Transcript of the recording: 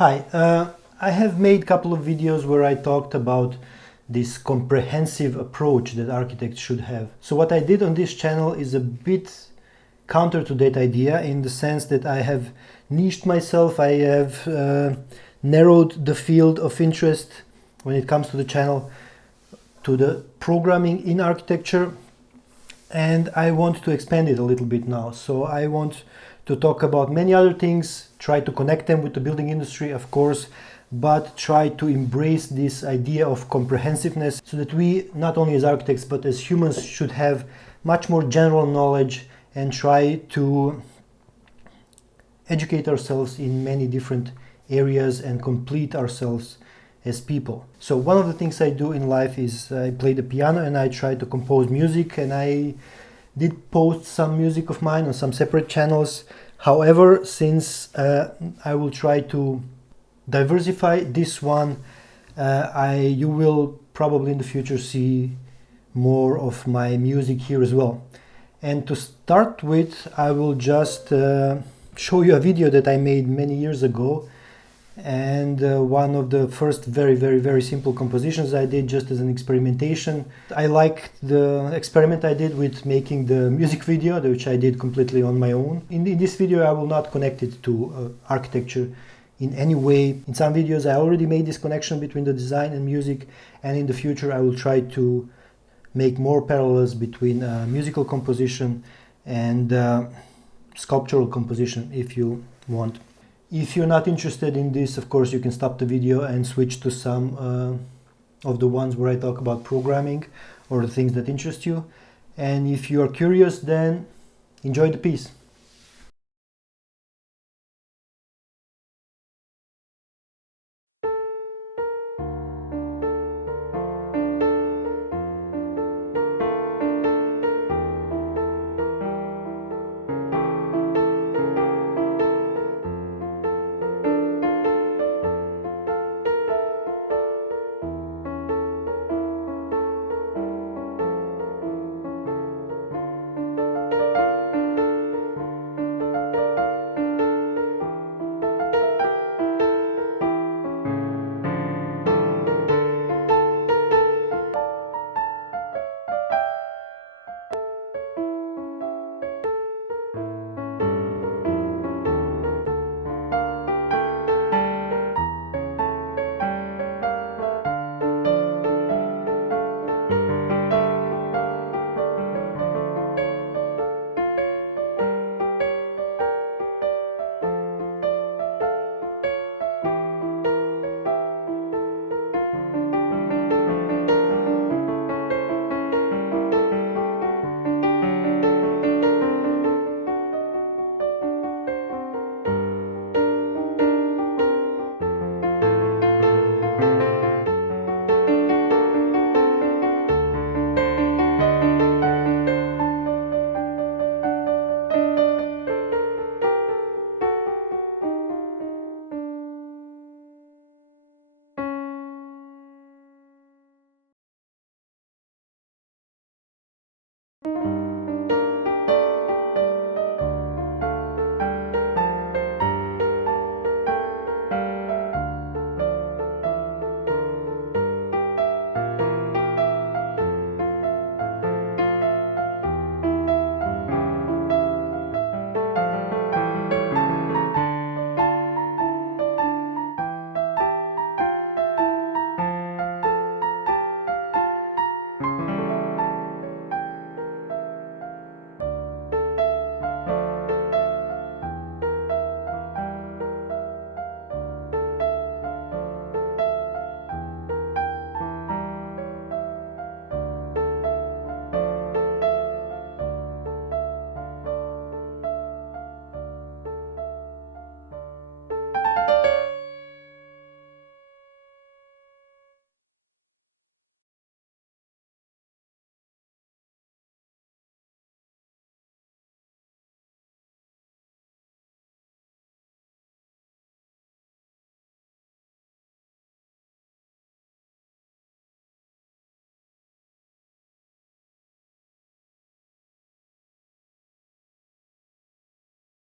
Hi, I have made a couple of videos where I talked about this comprehensive approach that architects should have. So what I did on this channel is a bit counter to that idea, in the sense that I have niched myself, I have narrowed the field of interest when it comes to the channel to the programming in architecture, and I want to expand it a little bit now. So I want to talk about many other things, try to connect them with the building industry, of course, but try to embrace this idea of comprehensiveness so that we, not only as architects, but as humans, should have much more general knowledge and try to educate ourselves in many different areas and complete ourselves as people. So one of the things I do in life is I play the piano and I try to compose music, and I did post some music of mine on some separate channels. However, since I will try to diversify this one, you will probably in the future see more of my music here as well. And to start with, I will just show you a video that I made many years ago, and one of the first very simple compositions I did just as an experimentation. I liked the experiment I did with making the music video, which I did completely on my own. In this video I will not connect it to architecture in any way. In some videos I already made this connection between the design and music, and in the future I will try to make more parallels between musical composition and sculptural composition, if you want. If you're not interested in this, of course, you can stop the video and switch to some of the ones where I talk about programming or the things that interest you. And if you are curious, then enjoy the piece.